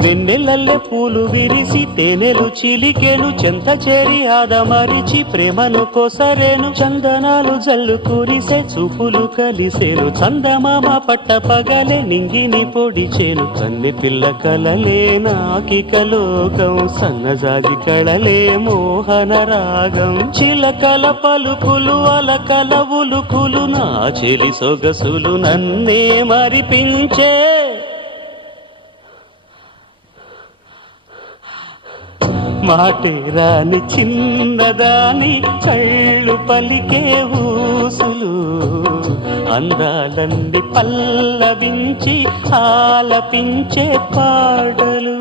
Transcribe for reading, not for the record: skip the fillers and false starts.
వెన్నెలల్లె పూలు విరిసి తేనెలు చిలికెను చెంత చేరి ఆదమరిచి ప్రేమను కొసరేను చందనాలు జల్లు కురిసే చూపులు కలిసేను చందమామ పట్ట పగలే నింగిని పొడిచేను కన్నె పిల్ల కలలే నాకిక లోకం సన్నజాజి కళలే మోహన రాగం చిలకల పలుకులు అలకల ఉలుకులు నా చెలి సొగసులు నన్నే మరిపించే మాటే రాని చిన్నదాని కళ్ళు పలికే ఊసులు అందాలన్నీ పల్లవించి ఆలపించే పాటలు